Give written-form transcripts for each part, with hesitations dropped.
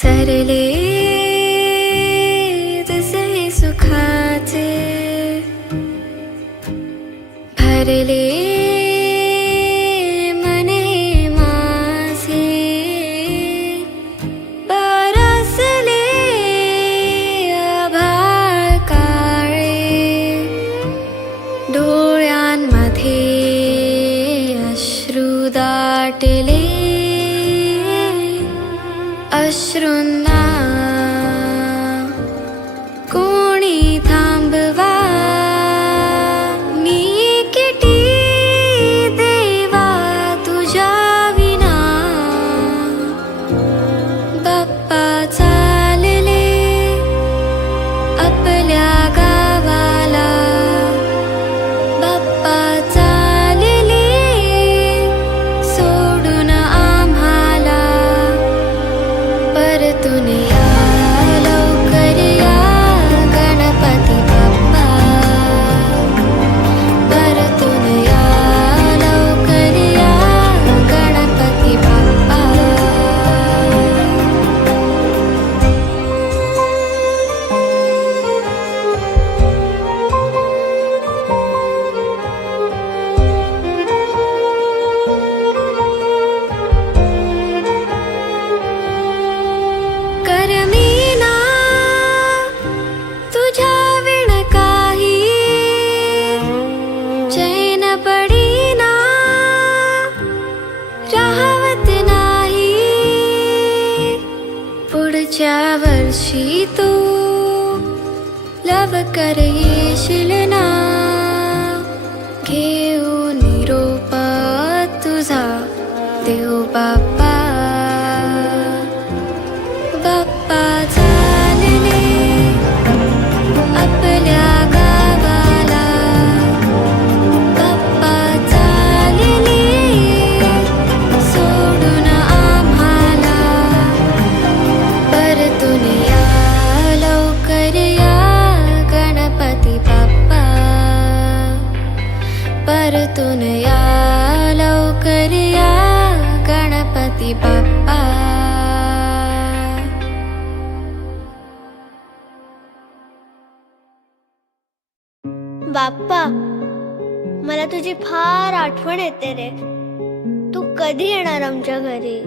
सरले तसे सुखाचे भरले मने माझे बरसले आभाळ काळे डोळ्यांमध्ये अश्रू दाटले अश्रूंना कोणी थांबवा मी एकटी देवा तुझ्या विना बाप्पा चालले आपल्या गावाला बाप्पा चालले सोडून आम्हाला परतून या लवकर या गणपती बाप्पा परतून या लवकर या गणपती बाप्पा करमेना तुझ्या विण काही चैन पडेना राहवत नाही पुढच्या वर्षी तू लवकर येशील ना घेऊन निरोप तुझा देव बाप्पा बाप्पा चालले आपल्या गावाला बाप्पा चालले सोडून आम्हाला परतून या लवकर या गणपती बाप्पा परतून या लवकर या गणपती बाप्पा बाप्पा, मला तुझी फार आठवण येते रे. तू कधी येणार आमच्या घरी?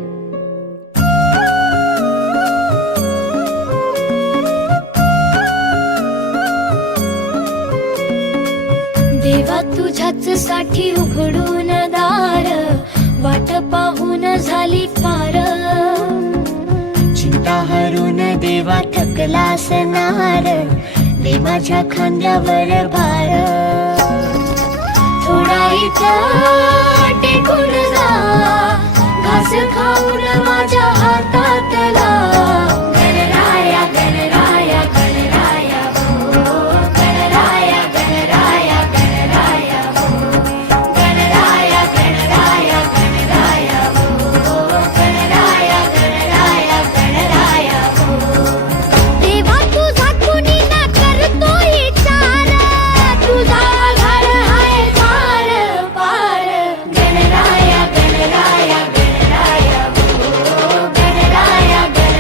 देवा तुझ्याच साठी उघडून दार वाट पाहून झाली पार चिंता हरून देवा थकला असणार दे माझ्या खांद्यावर भार थोडा इथं टेकून जा घास खाऊन माझ्या हातातला गणराया गणराया गणराया हो गणराया गणराया गणराया हो गणराया गणराया गणराया हो गणराया गणराया गणराया हो देवा तुझा कुणी ना करतोय चार तुझा घर आहे पार पार गणराया गणराया गणराया हो गणराया गणराया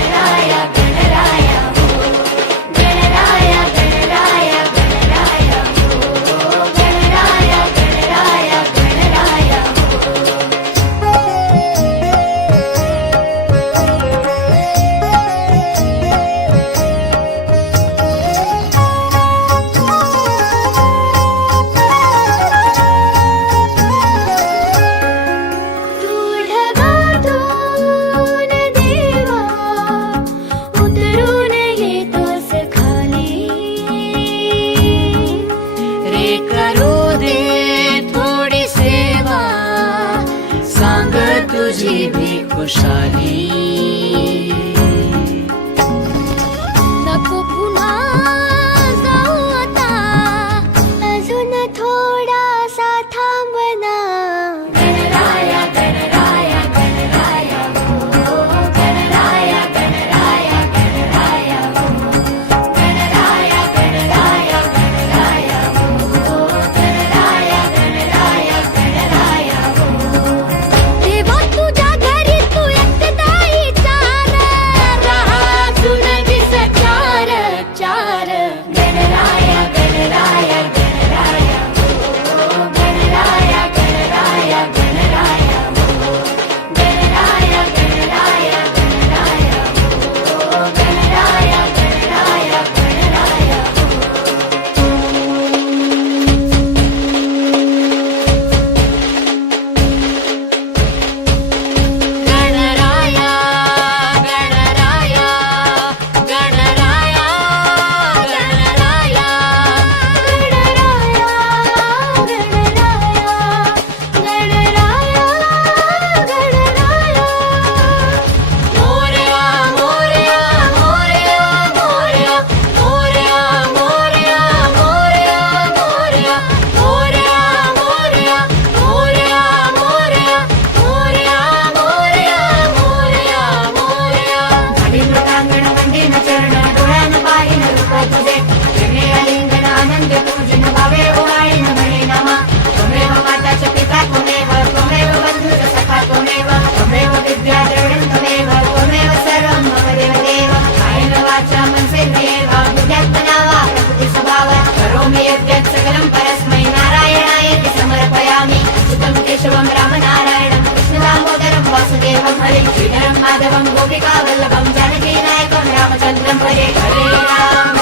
माधवं गोपिका वल्लभं जानकी नायकं रामचन्द्रं भजे हरे राम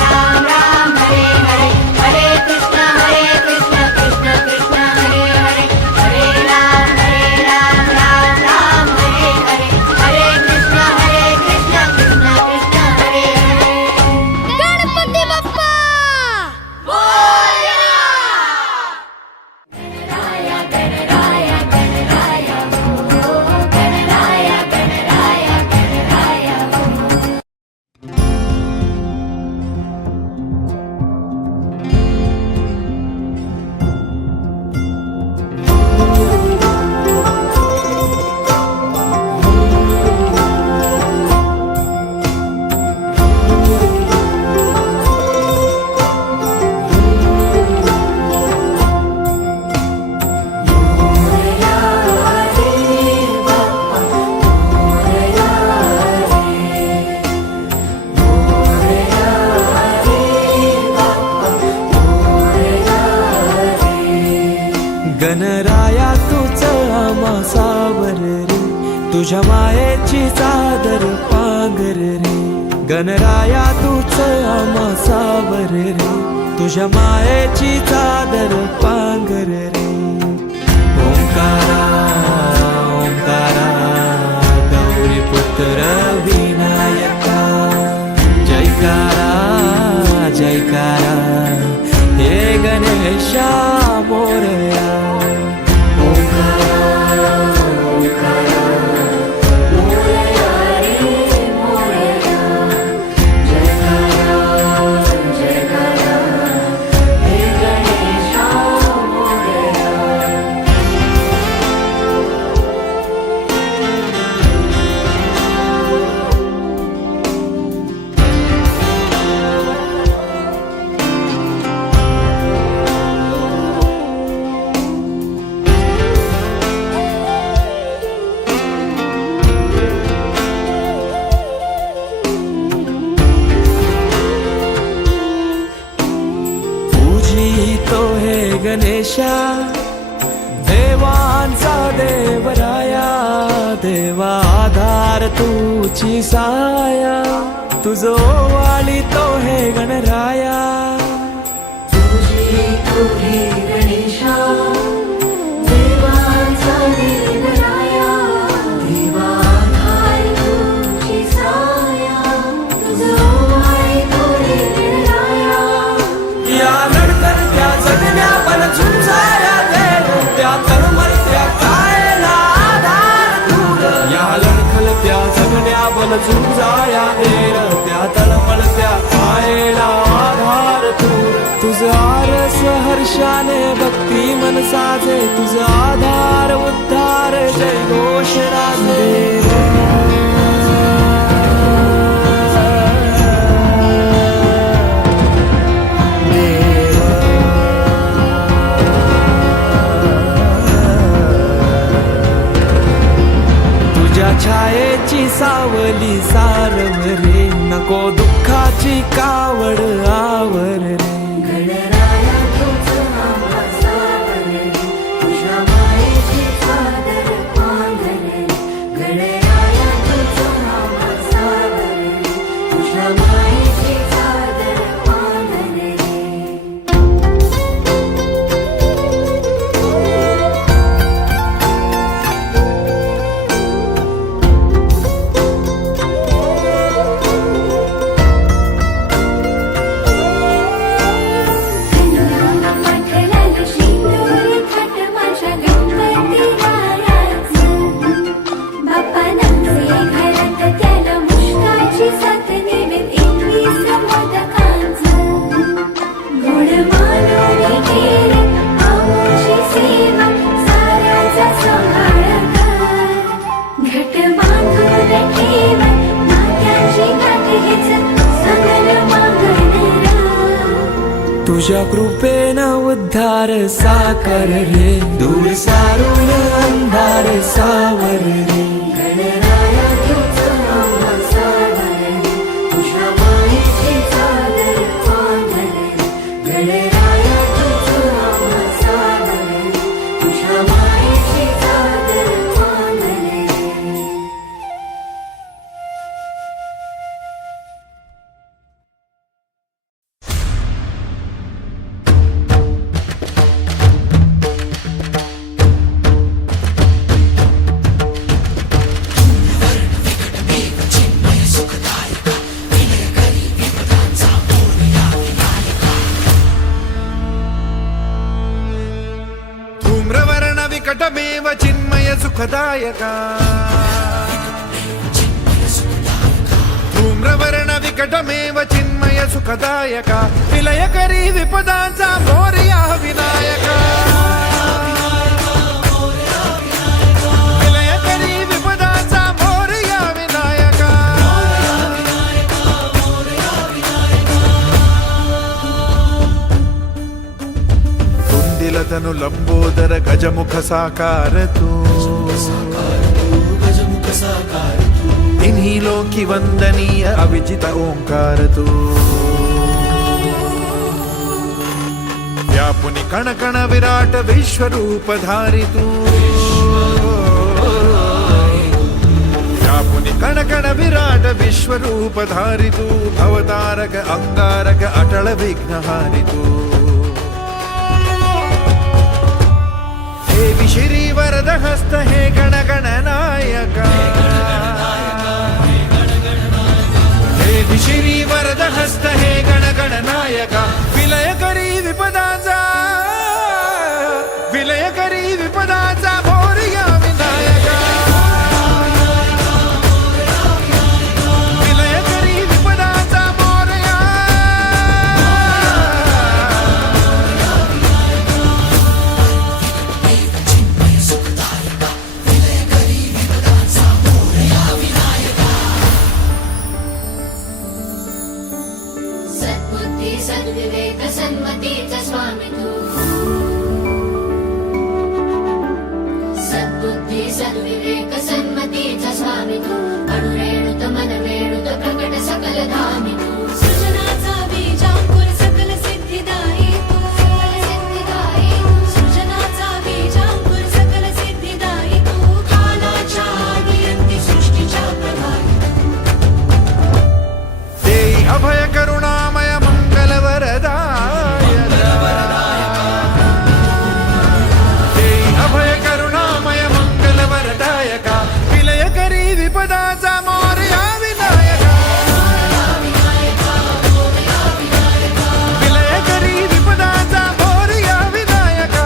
राम राम हरे हरे हरे कृष्ण कृष्ण कृष्ण हरे हरे हरे राम राम राम हरे हरे हरे कृष्ण कृष्ण कृष्ण हरे हरे गणपती बाप्पा गणराया तूच आम्हा सावर रे, तुझ्या मायेची चादर पांघर रे. गणराया तूच आम्हा सावर रे, तुझ्या मायेची चादर पांघर रे. ओंकारा ओंकारा गौरी पुत्र विनायका, जयकारा जयकारा हे गणेशा मोरया. गणेशा देवांचा देवराया, देवा आधार तुझी साया, तुझो वाली तो हे गणराया. तुझी तो हे गणेशा देवांचा देवराया, देवा आधार तुझी साया, तुझो वाली तो हे गणराया. या लढतरत्या जगण्या झुंजाया देव, त्या तळमळत्या कायला आधार दूर. या लढखलत्या जगण्या बल झुंजाया देव, त्या तळमळत्या कायला आधार दूर. तुझं आरस हर्षाने भक्ती मन साजे, तुझं आधार उद्धार जय घोष राजे. छायेची सावली सारवरे, नको दुःखाची कावड आवर रे. गणराया तूच आम्हा सावर रे, तुझ्या मायेची चादर पांघर रे. गणराया तूच आम्हा सावर रे, तुझ्या मायेची चादर पांघर रे. तुझ्या कृपेनं उद्धार साकर रे, दूर सारून अंधार सावर रे. गणराया तूच आम्हा सावर रे, तुझ्या मायेची चादर पांघर रे. गणराया तूच आम्हा सावर रे, तुझ्या मायेची चादर पांघर रे. सुखदायका धूम्रवर्ण विकटमेव चिन्मय सुखदायका विलयकरी विपदांचा मोरया विनायका विलयकरी विपदांचा मोरया विनायका तुंदिलतनु लंबोदर गजमुख साकार तू तिन्ही लोकी वंदनीय अविजित ओंकार तू व्यापुनी कण कण विराट विश्वरूप धारी तू व्यापुनी कण कण विराट विश्वरूप धारी तू भवतारक अंगारक अटल विघ्नहारी तू देवी श्री वरद हस्त हे गण गण नायका देवी श्री वरद हस्त हे गण गण नायका विलयकरी विपदाचा विलयकरी विपदाचा मोरया विनायका विलयकरी विपदाचा मोरया सद्बुद्धी सद्विवेक सन्मतीचा स्वामी तू सद्बुद्धी सद्विवेक सन्मतीचा स्वामी तू अणुरेणुत मनवेणुत प्रकट सकल धामी तू सृजनाचा बीजांकुर सकल सिद्धिदायी तू सृजनाचा बीजांकुर सकल सिद्धिदायी तू कालाच्या आदियंती सृष्टीच्या प्रभावी देई अभय करुणामय मंगल वरदायका देई अभय करुणामय मंगल वरदायका विलयकरी विपदाचा मोरया विनायका विलयकरी विपदाचा मोरया विनायका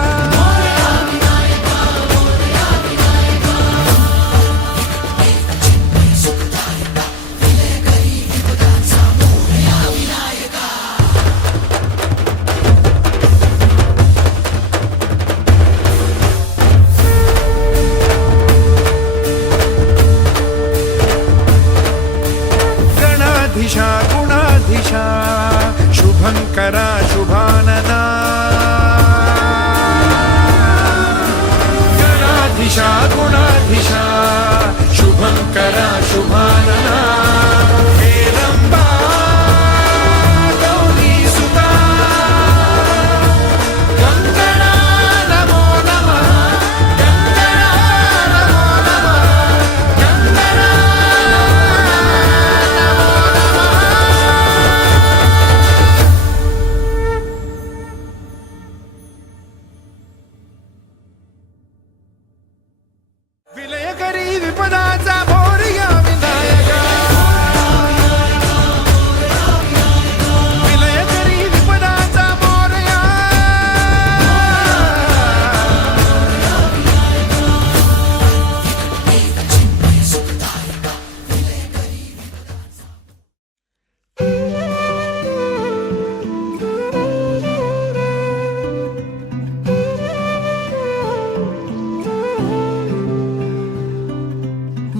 गणाधीशा गुणाधीशा शुभंकरा शुभानना गणाधीशा गुणाधीशा शुभंकरा शुभानना हेरंबा गौरी सुता गंगणा नमो नमः गंगणा नमो नमः गंगणा विलयकरी विपदाचा मोरया विनायका विलयकरी विपदाचा मोरया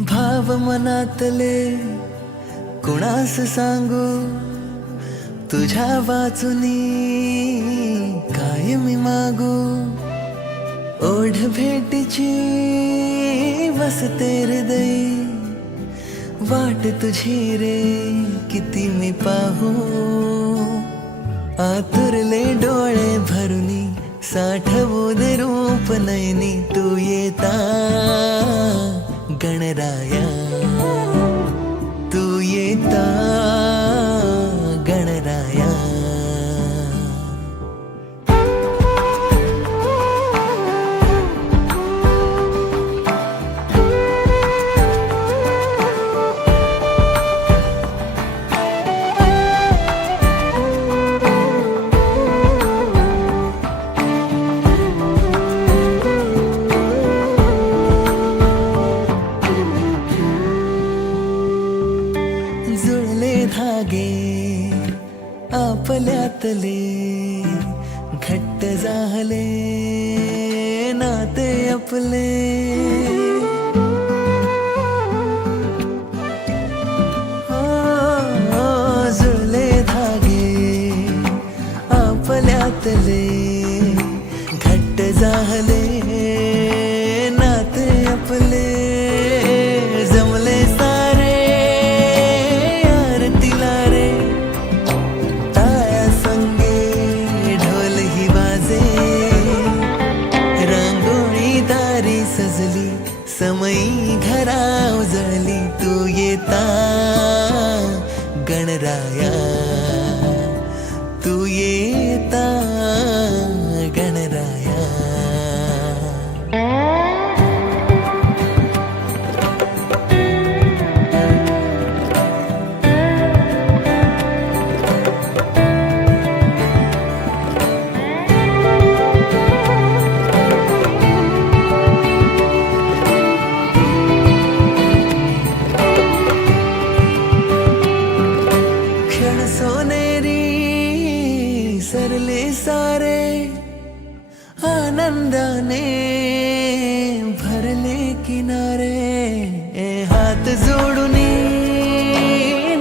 भाव मनातले कुणास सांगू तुझ्या वाचुनी काय मी मागू ओढ भेटीची बसते हृदय वाट तुझी रे किती मी पाहू आतुरले डोळे भरुनी साठवू दे रूप नयनी तू येता गणराया तू येता गणराया धागे आपल्यातले घट्ट झाले नाते आपले जुळले धागे आपल्यातले घट्ट झाले नाते आपले जमले सारे आरतीला रे टाळ्या संगे ढोल ही वाजे रांगोळी दारी सजली समयी घरा उजळली तू येता गणराया तू येता गणराया क्षण सोनेरी सरले सारे आनंदाने भरले किनारे हात जोडून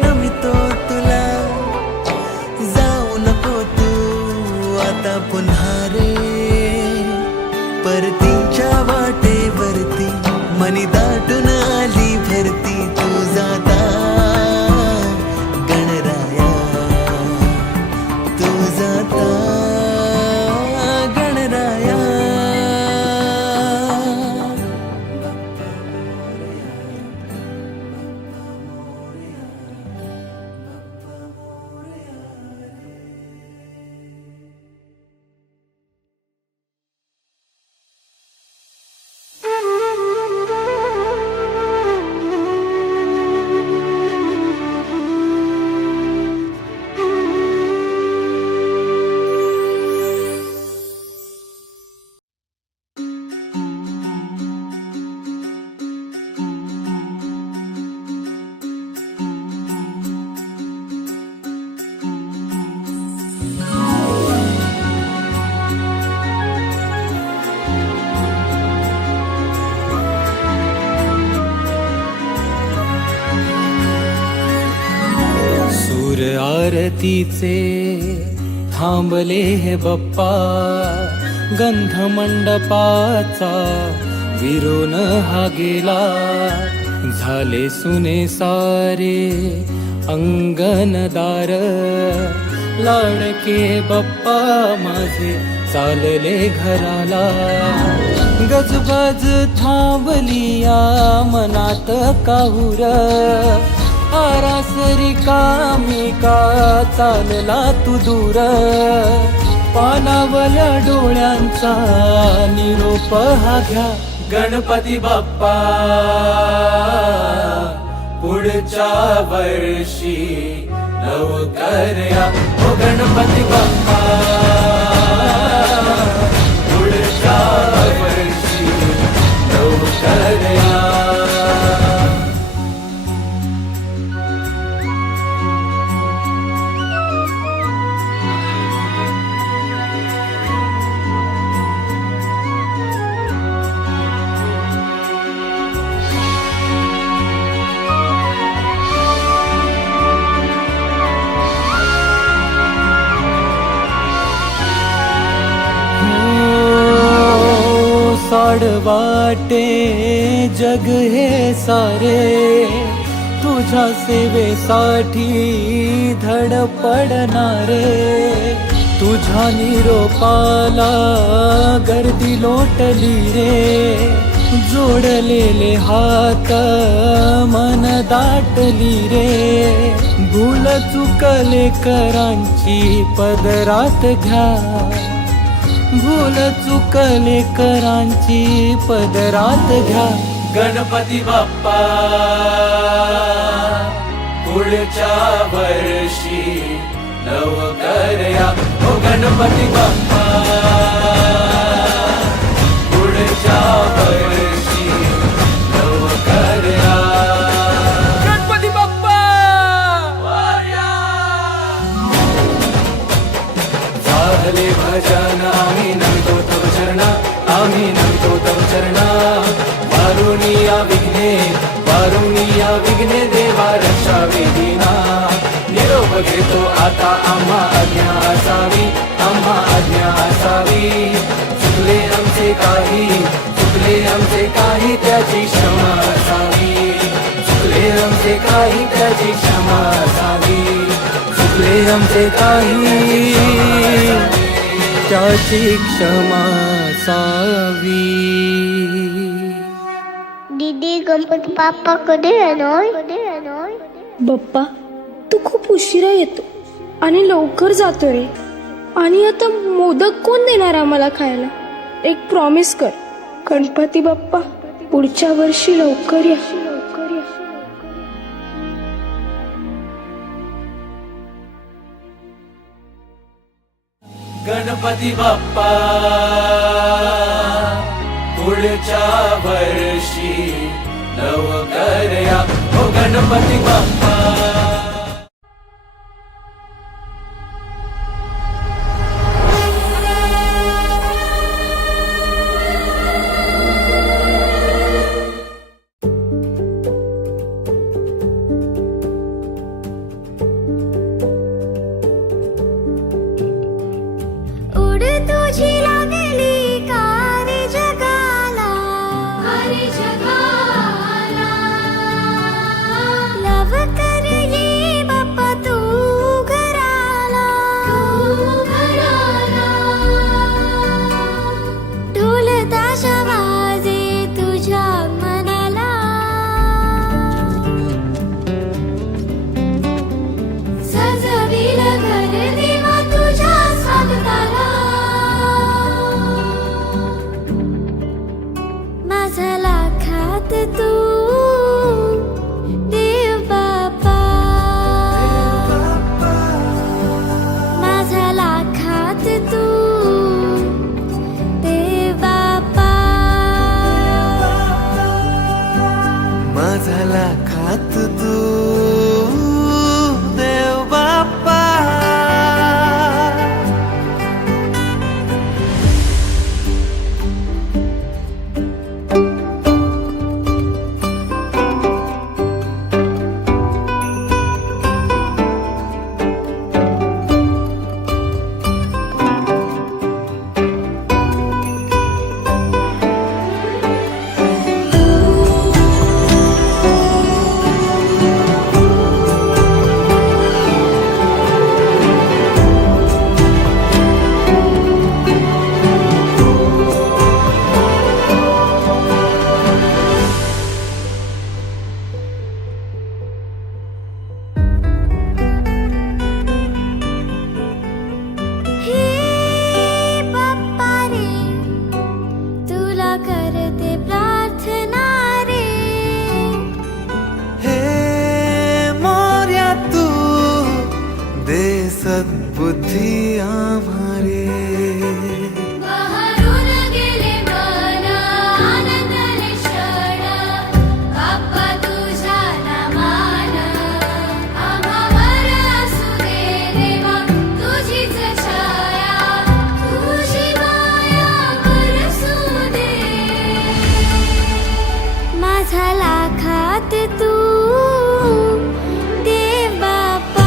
नमितो तुला जाऊ नको तू आता पुन्हा रे परतीच्या वाटेवरती मनी दाटून आली भरती तू जाता गणराया तू जाता गणराया सूर आरतीचे थांबले हे बप्पा गंध मंडपाचा विरून हा गेला झाले सुने सारे अंगणदार लाडके बप्पा माझे चालले घराला गजबज थांबली या मनात काहूर आरासरी कामी का चालला तू दूर पानावल्या डोळ्यांचा निरोप हा घ्या गणपती बाप्पा पुढच्या वर्षी लवकर या ओ गणपती बाप्पा पुढच्या वर्षी लवकर या वाटे जग हे सारे तुझ्या सेवेसाठी धडपडणारे तुझ्या निरोपाला गर्दी लोटली रे जोडलेले हात मन दाटली रे भूल चुकले करांची पदरात घ्या भूल चुकले करांची पदरात घ्या गणपती बाप्पा पुढच्या वर्षी लवकर या ओ गणपती बाप्पा पुढच्या वर्षी लवकर या गणपती बाप्पा दिना निरोप घेतो आता आम्हा आज्ञा असावी आम्हा आज्ञा असावी चुकले आमचे काही त्याची क्षमा असावी चुकले आमचे काही त्याची क्षमा असावी चुकले आमचे काही त्याची क्षमा असावी. दीदी गणपती बाप्पा कधी येणार? बाप्पा तू खूप उशिरा येतो आणि लवकर जातो रे. आणि आता मोदक कोण देणार आम्हाला खायला? एक प्रॉमिस कर गणपती बाप्पा पुढच्या वर्षी लवकर या. गणपती बाप्पा पुढच्या वर्षी लवकर या हो गणपती बाप्पा. उड तुझी लागली कारी जगाला लवकर ये बाप्पा तू घराला ढोल ताशा वाजे तुझ्या मनाला सजविल घर देवा तुझ्या स्वागताला माझा लाखात तू देव बाप्पा माझा लाखात तू देव बाप्पा माझा लाखात तू देव बाप्पा. हे बाप्पा रे तुला करते प्रार्थना रे हे मोर्या तू दे सद्बुद्धी आम्हारे. बहरून गेले मन आनंदाने क्षण बाप्पा तुझ्या नामान आम्हावर असू दे देवा तुझीच छाया तुझी माया बरसू दे माझा लाखात तू देव बाप्पा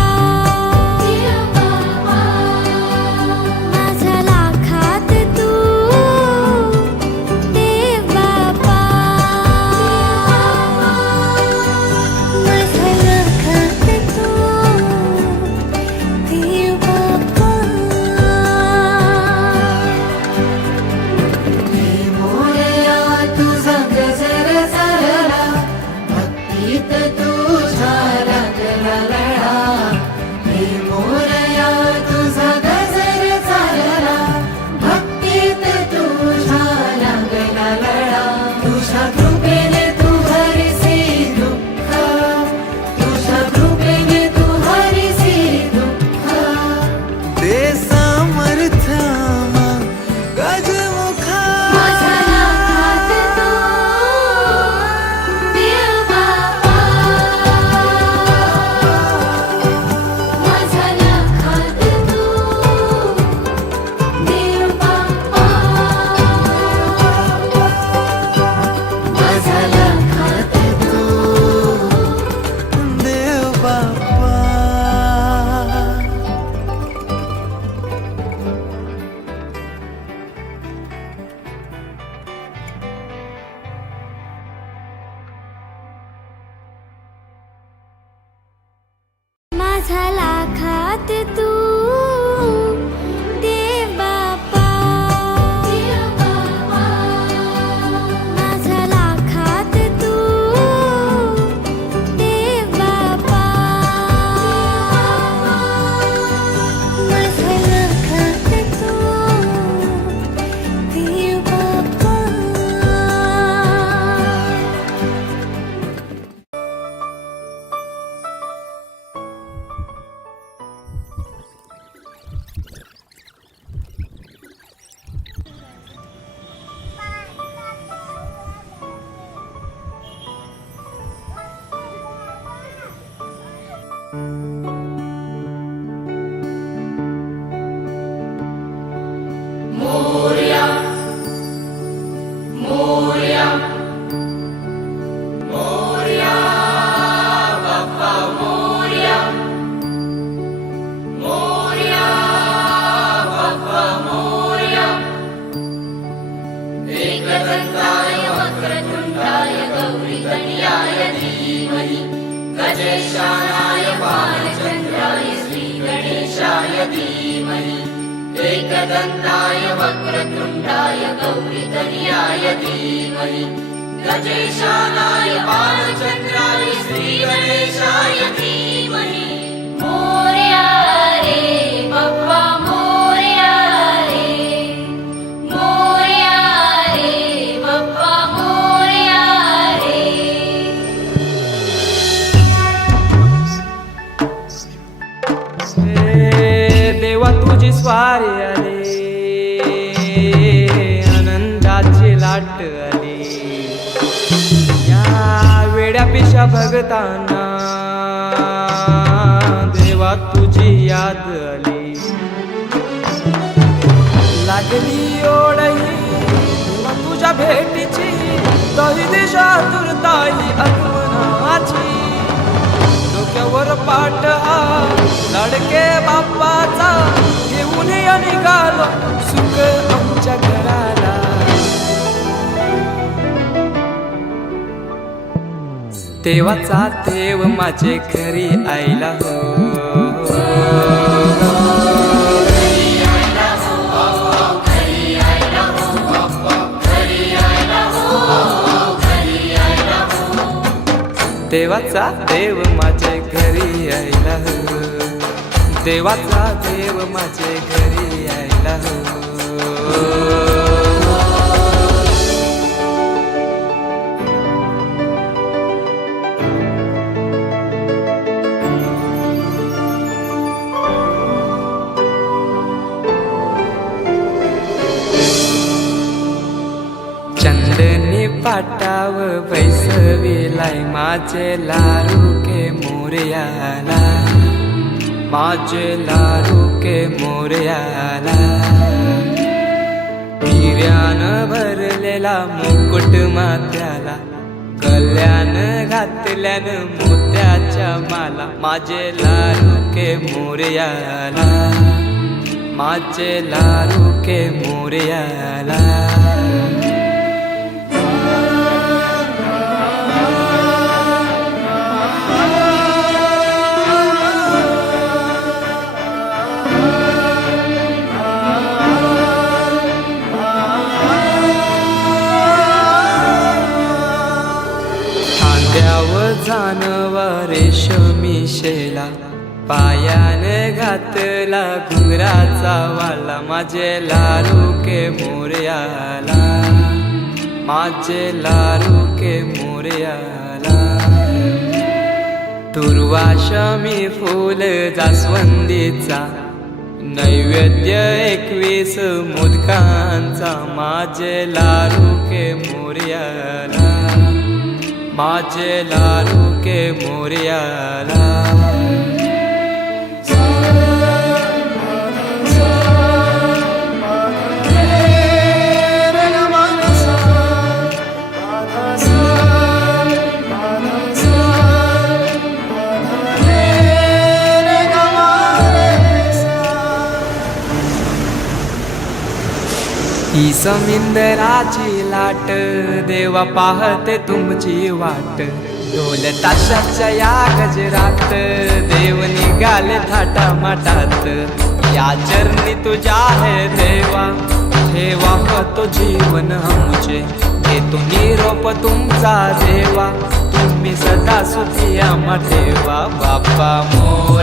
मोरया रे बाप्पा मोरया रे मोरया रे बाप्पा मोरया रे देवा तुझी स्वारी आली, आनंदाची लाट आली, या वेड्या पिशा भगतांना देवा तुझी याद आली. लागली ओढही देवा तुझ्या भेटीची, तरी दिशा दुर्ताई आगमनाची. डोक्यावर पाट हा लाडके बाप्पाचा, घेऊन या निघालो सुख आमच्या घराला. देवाचा देव माझे घरी आयला हो. देवाचा देव माझे घरी आयला हो. देवाचा देव माझे घरी आयला हो. चंदनी पाटाव बैसविलाय माझे लाडके मोरयाला, माझे लाडके मोरयाला. हिऱ्यानं भरलेला मुकुट माथ्याला, गल्यान घातल्यान मोत्याच्या माला. माझे लाडके मोरयाला, माझे लाडके मोरयाला. जानवा रेशमी शेला, पायाने घातला घुंगराचा वाला. माझे लाडके मोरयाला, माझे लाडके मोरयाला. दुर्वाशमी फूल जास्वंदीचा, नैवेद्य 21 मोदकांचा. माझे लाडके मोरयाला, माझे लाडके मोरयाला. ही समिंदराची लाट, देवा पाहते तुमची वाट. ढोल ताशाच्या या गजरात, देव निघाले थाटा माटात. या चरणी तुझ्या है देवा, ठेवा तो जीवन आमचे. घेतो निरोप तुमचा देवा, तुम्ही सदा सुखी आम्हा ठेवा. बाप्पा मोरया.